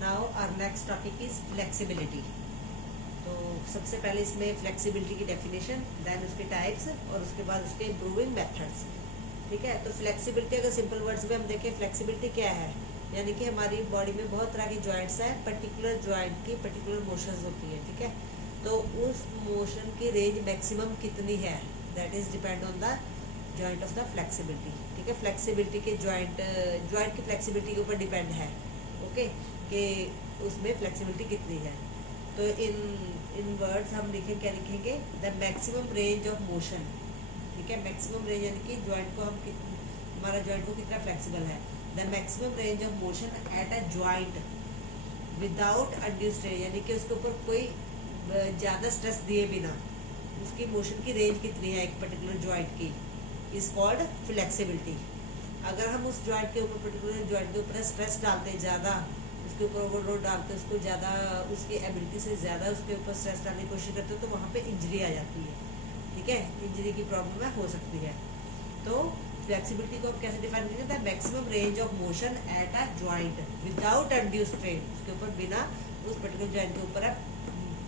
Now our next topic is flexibility. तो सबसे पहले इसमें फ्लेक्सिबिलिटी की डेफिनेशन, देन उसके टाइप्स और उसके बाद उसके इम्प्रूविंग मेथड्स। ठीक है, तो फ्लेक्सिबिलिटी अगर सिंपल वर्ड्स में हम देखें, फ्लेक्सिबिलिटी क्या है, यानी कि हमारी बॉडी में बहुत तरह की जॉइंट्स हैं, पर्टिकुलर जॉइंट की पर्टिकुलर मोशंस होती है। ठीक है, तो उस मोशन की रेंज मैक्सिमम कितनी है, that is depend on the joint of the flexibility. ठीक है, फ्लेक्सिबिलिटी के जॉइंट की फ्लेक्सिबिलिटी के ऊपर डिपेंड है। ओके, कि उसमें फ्लेक्सिबिलिटी कितनी है। तो इन वर्ड्स हम क्या लिखेंगे, the maximum range of motion. ठीक है, मैक्सिमम रेंज यानी कि जॉइंट को हमारा जॉइंट को कितना फ्लेक्सिबल है। The maximum range of motion at a joint without undue strain, यानी कि उसके ऊपर कोई ज़्यादा स्ट्रेस दिए बिना उसकी मोशन की रेंज कितनी है एक पर्टिकुलर जॉइंट की, इज कॉल्ड फ्लेक्सिबिलिटी। अगर हम उस जॉइंट के ऊपर पर्टिकुलर जॉइंट के ऊपर स्ट्रेस डालते हैं, ज़्यादा उसके ऊपर ओवरलोड डालते हैं, उसको ज़्यादा उसकी एबिलिटी से ज़्यादा उसके ऊपर स्ट्रेस डालने की कोशिश करते हैं, तो वहाँ पे इंजरी आ जाती है। ठीक है, इंजरी की प्रॉब्लम हो सकती है। तो फ्लेक्सिबिलिटी को हम कैसे डिफाइन करेंगे, the maximum range of motion at a joint without undue strain, उसके ऊपर बिना उस पर्टिकुलर जॉइंट के ऊपर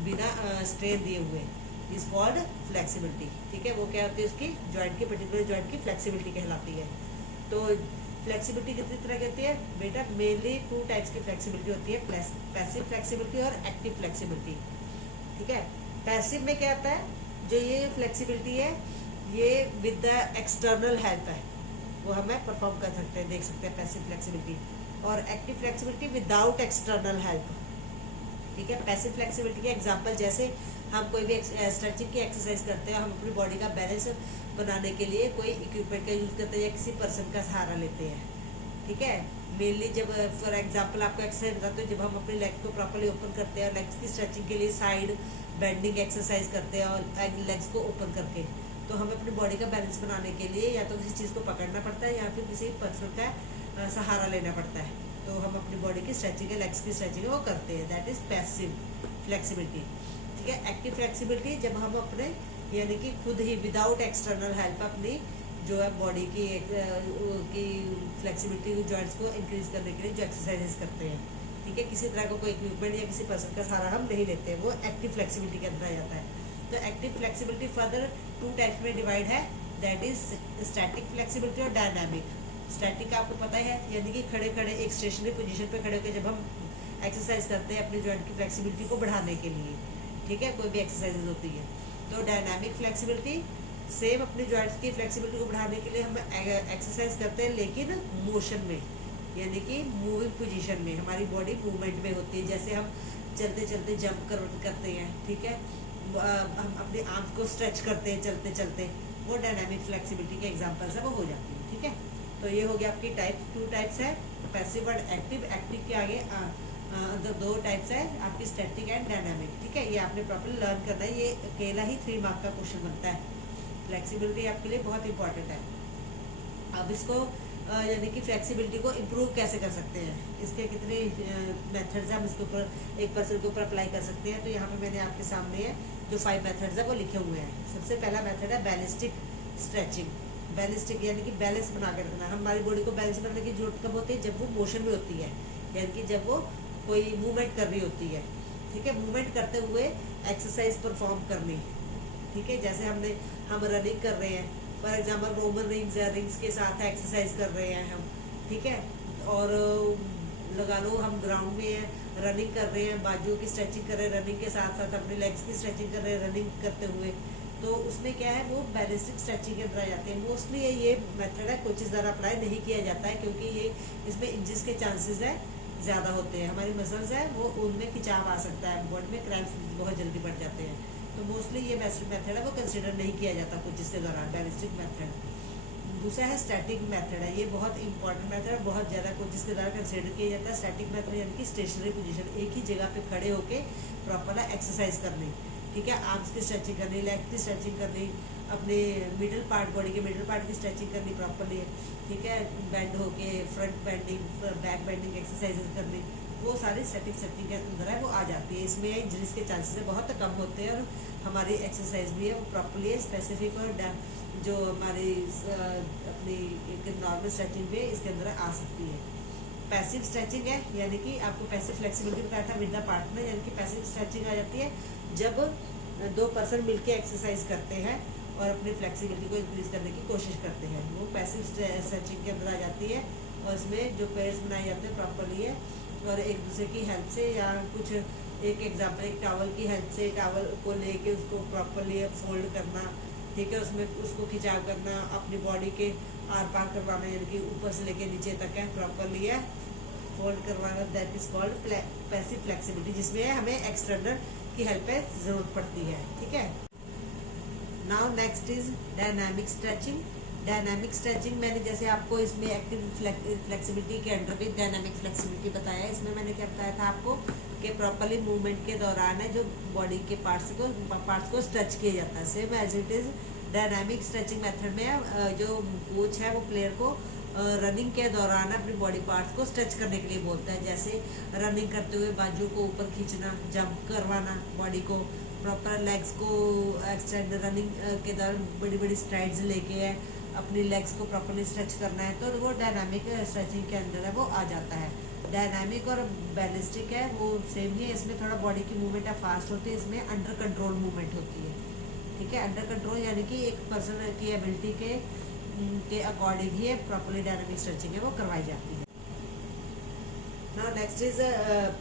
बिना स्ट्रेन दिए हुए, इज कॉल्ड फ्लेक्सिबिलिटी। ठीक है, वो क्या होती है, उसकी जॉइंट की पर्टिकुलर जॉइंट की फ्लेक्सिबिलिटी कहलाती है। तो फ्लेक्सिबिलिटी कितनी तरह की होती है बेटा, मेनली 2 टाइप्स की फ्लेक्सिबिलिटी होती है, पैसिव फ्लेक्सिबिलिटी और एक्टिव फ्लेक्सिबिलिटी। ठीक है, पैसिव में क्या होता है, जो ये फ्लेक्सिबिलिटी है ये विद द एक्सटर्नल हेल्प है, वो हमें परफॉर्म कर सकते हैं, देख सकते हैं पैसिव फ्लेक्सिबिलिटी। और active flexibility without external help. ठीक है, पैसिव फ्लेक्सिबिलिटी के एग्जांपल, जैसे हम कोई भी स्ट्रेचिंग की एक्सरसाइज करते हैं, हम अपनी बॉडी का बैलेंस बनाने के लिए कोई इक्विपमेंट का यूज़ करते हैं या किसी पर्सन का सहारा लेते हैं। ठीक है, मेनली जब फॉर एग्जांपल आपको एक्सरसाइज बताते हैं, जब हम अपने लेग को प्रॉपर्ली ओपन करते हैं और लेग्स की स्ट्रेचिंग के लिए साइड बेंडिंग एक्सरसाइज करते हैं और लेग्स को ओपन करके, तो हमें अपनी बॉडी का बैलेंस बनाने के लिए या तो किसी चीज़ को पकड़ना पड़ता है या फिर किसी पर्सन का सहारा लेना पड़ता है। तो हम अपनी बॉडी की स्ट्रेचिंग है, लेग्स की स्ट्रेचिंग है, वो करते हैं, दैट इज पैसिव फ्लेक्सिबिलिटी। ठीक है, एक्टिव फ्लेक्सिबिलिटी जब हम अपने यानी कि खुद ही विदाउट एक्सटर्नल हेल्प अपनी जो है बॉडी की फ्लेक्सिबिलिटी जॉइंट्स को इंक्रीज करने के लिए जो एक्सरसाइजेस करते हैं। ठीक है, किसी तरह का कोई इक्विपमेंट या किसी पर्सन का सहारा हम नहीं लेते, वो एक्टिव फ्लेक्सिबिलिटी के अंदर आ जाता है। तो एक्टिव फ्लेक्सिबिलिटी फर्दर 2 टाइप्स में डिवाइड है, दैट इज स्टैटिक फ्लेक्सिबिलिटी और डायनामिक। स्टैटिक आपको पता है, यानी कि खड़े खड़े एक स्टेशनरी पोजीशन पे खड़े होकर जब हम एक्सरसाइज करते हैं अपने जॉइंट की फ्लेक्सिबिलिटी को बढ़ाने के लिए। ठीक है, कोई भी एक्सरसाइज होती है। तो डायनामिक फ्लेक्सिबिलिटी सेम अपने जॉइंट्स की फ्लेक्सिबिलिटी को बढ़ाने के लिए हम एक्सरसाइज करते हैं, लेकिन मोशन में, यानी कि मूविंग पोजीशन में, हमारी बॉडी मूवमेंट में होती है। जैसे हम चलते चलते जंप करते हैं, ठीक है, हम अपने आर्म्स को स्ट्रेच करते हैं चलते चलते, वो डायनामिक फ्लेक्सिबिलिटी के एग्जाम्पल्स है, वो हो जाती है। ठीक है, तो ये हो गया आपकी 2 टाइप्स है, पैसिव और एक्टिव। एक्टिव के आगे अंदर 2 टाइप्स है आपकी, स्टैटिक एंड डायनामिक। ठीक है, ये आपने प्रॉपर्ली लर्न करना है, ये अकेला ही 3 मार्क का क्वेश्चन बनता है। फ्लेक्सिबिलिटी आपके लिए बहुत इंपॉर्टेंट है। अब इसको यानी कि फ्लेक्सिबिलिटी को इम्प्रूव कैसे कर सकते हैं, इसके कितने मेथड्स हैं, हम इसके ऊपर एक पर्सन के ऊपर अप्लाई कर सकते हैं। तो यहाँ पे मैंने आपके सामने है जो 5 मेथड्स है वो लिखे हुए हैं। सबसे पहला मेथड है बैलिस्टिक स्ट्रेचिंग। बैलिस्टिक यानी कि बैलेंस बना के रखना। हमारी बॉडी को बैलेंस बनाने की जरूरत कब होती है, जब वो मोशन में होती है, यानी कि जब वो कोई मूवमेंट कर रही होती है। ठीक है, मूवमेंट करते हुए एक्सरसाइज परफॉर्म करनी। ठीक है, जैसे हम रनिंग कर रहे हैं, फॉर एग्जांपल रोमन रिंग्स के साथ एक्सरसाइज कर रहे हैं हम। ठीक है, और लगा लो हम ग्राउंड में हैं, रनिंग कर रहे हैं, बाजुओं की स्ट्रेचिंग कर रहे हैं, रनिंग के साथ साथ अपने लेग्स की स्ट्रेचिंग कर रहे हैं रनिंग करते हुए, तो उसमें क्या है, वो बैलिस्टिक स्ट्रेचिंग के अंदर आ जाते हैं। मोस्टली ये मेथड है कुछ ज़्यादा अप्लाई नहीं किया जाता है, क्योंकि ये इसमें इंजरीज के चांसेस है ज़्यादा होते हैं। हमारी मसल्स है वो उनमें खिंचाव आ सकता है, बॉडी में क्रैम्प्स बहुत जल्दी बढ़ जाते हैं। तो मोस्टली ये मेथड है वो कंसिडर नहीं किया जाता कुछ इसके दौरान, बैलिस्टिक मेथड। दूसरा है स्टैटिक मेथड है, ये बहुत इंपॉर्टेंट मेथड है, बहुत ज़्यादा कुछ इसके द्वारा कंसिडर किया जाता है। स्टैटिक मेथड यानी कि स्टेशनरी पोजीशन, एक ही जगह पे खड़े होके प्रॉपर एक्सरसाइज करनी। ठीक है, आर्म्स की स्ट्रेचिंग करनी, लेग की स्ट्रेचिंग करनी, अपने मिडिल पार्ट, बॉडी के मिडिल पार्ट की स्ट्रेचिंग करनी प्रॉपरली। ठीक है, बेंड होके front bending, back bending exercises करनी, वो सारी स्टैटिक के अंदर है, वो आ जाती है। इसमें इंजरीज के चांसेस बहुत कम होते हैं और हमारी एक्सरसाइज भी है वो प्रॉपरली स्पेसिफिक और जो हमारी अपनी एक नॉर्मल स्ट्रेचिंग भी इसके अंदर आ सकती है। पैसिव स्ट्रेचिंग है, यानी कि आपको पैसिव फ्लेक्सिबिलिटी बताया था विद द पार्टनर, यानी कि पैसिव स्ट्रेचिंग आ जाती है जब दो पर्सन मिलके एक्सरसाइज करते हैं और अपनी फ्लेक्सिबिलिटी को इंक्रीज करने की कोशिश करते हैं, वो पैसिव स्ट्रेचिंग के अंदर आ जाती है। और इसमें जो पेयर्स बनाए जाते हैं प्रॉपरली है और एक दूसरे की हेल्प से, या कुछ एक एग्जांपल एक टॉवल की हेल्प से टॉवल को लेके उसको प्रॉपरली फोल्ड करना, ठीक है, उसमें उसको खिंचाव करना, अपनी बॉडी के आर पार करवाना, यानी कि ऊपर से लेके नीचे तक है प्रॉपरली है फोल्ड करवाना, that is called passive flexibility, जिसमें हमें एक्सटर्नल की हेल्प है जरूरत पड़ती है, ठीक है। Now next is dynamic stretching. Dynamic stretching मैंने जैसे आपको इसमें एक्टिव फ्लेक्सिबिलिटी के अंडर भी डायनामिक फ्लेक्सिबिलिटी बताया है। इसमें मैंने क्या बताया था आपको कि प्रॉपरली मूवमेंट के दौरान है जो बॉडी के पार्ट्स को स्ट्रेच किया जाता है। Same as it is dynamic stretching method में जो कोच है वो प्लेयर को रनिंग के दौरान अपनी बॉडी पार्ट्स को स्ट्रेच करने के लिए बोलता है, जैसे रनिंग करते हुए बाजू को ऊपर खींचना, जंप करवाना, बॉडी को प्रॉपर लेग्स को एक्सटेंड, रनिंग के दौरान बड़ी बड़ी स्ट्राइड्स लेके है अपनी लेग्स को प्रॉपरली स्ट्रेच करना है, तो वो डायनामिक स्ट्रेचिंग के अंदर है वो आ जाता है। डायनामिक और बैलिस्टिक है वो सेम ही है, इसमें थोड़ा बॉडी की मूवमेंट है फास्ट होती है, इसमें अंडर कंट्रोल मूवमेंट होती है, ठीक है। अंडर कंट्रोल यानी कि एक पर्सन की एबिलिटी के अकॉर्डिंग ही प्रॉपरली डायनामिक स्ट्रेचिंग है वो करवाई जाती है। Now next is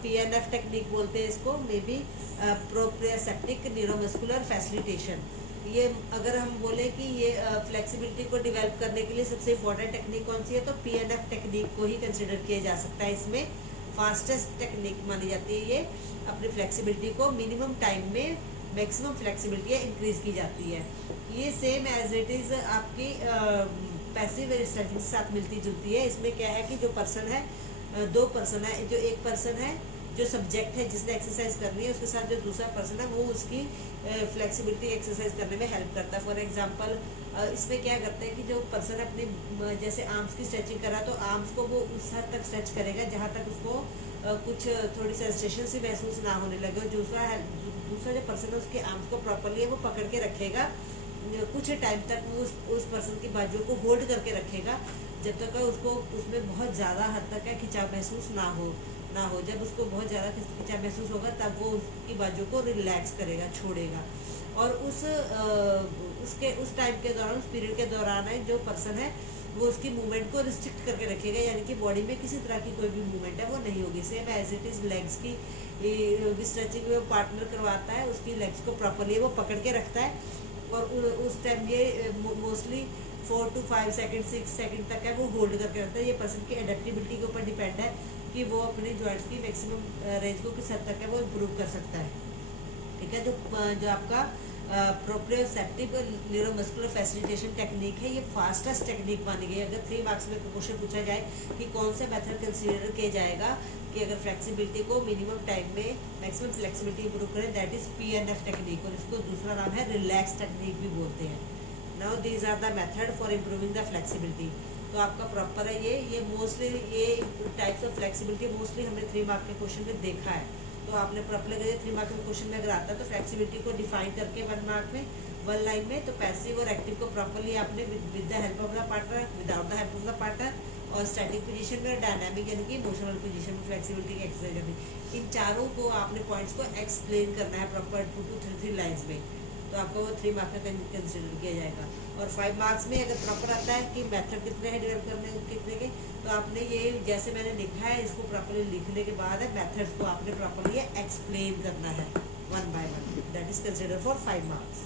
PNF technique बोलते हैं इसको, मे बी प्रोप्रियोसेप्टिक न्यूरोमस्कुलर फैसिलिटेशन। ये अगर हम बोले कि ये फ्लेक्सिबिलिटी को डेवलप करने के लिए सबसे इम्पोर्टेंट टेक्निक कौन सी है, तो PNF टेक्निक को ही कंसिडर किया जा सकता है। इसमें फास्टेस्ट टेक्निक मानी जाती है, ये अपनी फ्लेक्सिबिलिटी को मिनिमम टाइम में मैक्सिमम फ्लेक्सिबिलिटी इंक्रीज की जाती है। ये सेम एज इट इज आपकी पैसिव स्ट्रेचिंग के साथ मिलती जुलती है। इसमें क्या है कि जो पर्सन है, दो पर्सन है, जो एक पर्सन है जो सब्जेक्ट है जिसने एक्सरसाइज करनी है, उसके साथ जो दूसरा पर्सन है वो उसकी फ्लेक्सिबिलिटी एक्सरसाइज करने में हेल्प करता है। फॉर एग्जांपल इसमें क्या करते हैं कि जो पर्सन अपने जैसे आर्म्स की स्ट्रेचिंग कर रहा है तो आर्म्स को वो उस हद तक स्ट्रेच करेगा जहाँ तक उसको कुछ थोड़ी सेंसेशन सी महसूस ना होने लगे, और दूसरा जो पर्सन है उसके आर्म्स को प्रॉपरली वो पकड़ के रखेगा, कुछ टाइम तक वो उस पर्सन की बाजुओं को होल्ड करके रखेगा जब तक उसको उसमें बहुत ज़्यादा हद तक खिंचाव महसूस ना हो। जब उसको बहुत ज़्यादा खिंचाव महसूस होगा तब वो उसकी बाजू को रिलैक्स करेगा, छोड़ेगा, और उस टाइम के दौरान, उस पीरियड के दौरान है जो पर्सन है वो उसकी मूवमेंट को रिस्ट्रिक्ट करके रखेगा, यानी कि बॉडी में किसी तरह की कोई भी मूवमेंट है वो नहीं होगी। Same as it is legs की स्ट्रेचिंग में पार्टनर करवाता है, उसकी लेग्स को प्रॉपरली वो पकड़ के रखता है, और उस टाइम ये मोस्टली 4 to 5 सेकंड 6 सेकंड तक है वो होल्ड करके रखता है। ये पर्सन की एडेप्टेबिलिटी के ऊपर डिपेंड है कि वो अपने जॉइंट्स की मैक्सिमम रेंज को किस हद तक है वो इम्प्रूव कर सकता है, ठीक है। जो आपका प्रोप्रियोसेप्टिव न्यूरोमस्कुलर फैसिलिटेशन टेक्निक है, ये फास्टेस्ट टेक्निक मानी गई। अगर 3 मार्क्स में क्वेश्चन पूछा जाए कि कौन सा मेथड कंसीडर किया जाएगा कि अगर फ्लेक्सिबिलिटी को मिनिमम टाइम में मैक्सिमम फ्लेक्सिबिलिटी इंप्रूव करें, दैट इज PNF टेक्निक, और इसको दूसरा नाम है रिलैक्स टेक्निक भी बोलते हैं। Now these are the method for improving the flexibility. तो आपका प्रॉपर है ये मोस्टली ये टाइप्स ऑफ फ्लेक्सिबिलिटी मोस्टली हमने 3 मार्क के क्वेश्चन में देखा है। तो आपने प्रॉपर अगर 3 मार्क के क्वेश्चन में अगर आता है तो फ्लेक्सिबिलिटी को डिफाइन करके 1 मार्क में 1 लाइन में, तो पैसिव और एक्टिव को प्रॉपरली आपने with the help of the partner, without the help of the partner, और स्टैटिक पोजीशन में, डायनामिक यानी कि इमोशनल पोजीशन में फ्लेक्सिबिलिटी की एक्सरसाइज करनी। इन चारों को आपने पॉइंट्स को एक्सप्लेन करना है प्रॉपर 2 to 3 लाइन्स में, तो आपको वो 3 मार्क्स का कंसिडर किया जाएगा। और 5 मार्क्स में अगर प्रॉपर आता है कि मेथड कितने हैं डेवलप करने कितने के, तो आपने ये जैसे मैंने लिखा है इसको प्रॉपरली लिखने के बाद है मेथड्स को आपने प्रॉपरली एक्सप्लेन करना है 1 by 1, that is consider for 5 marks.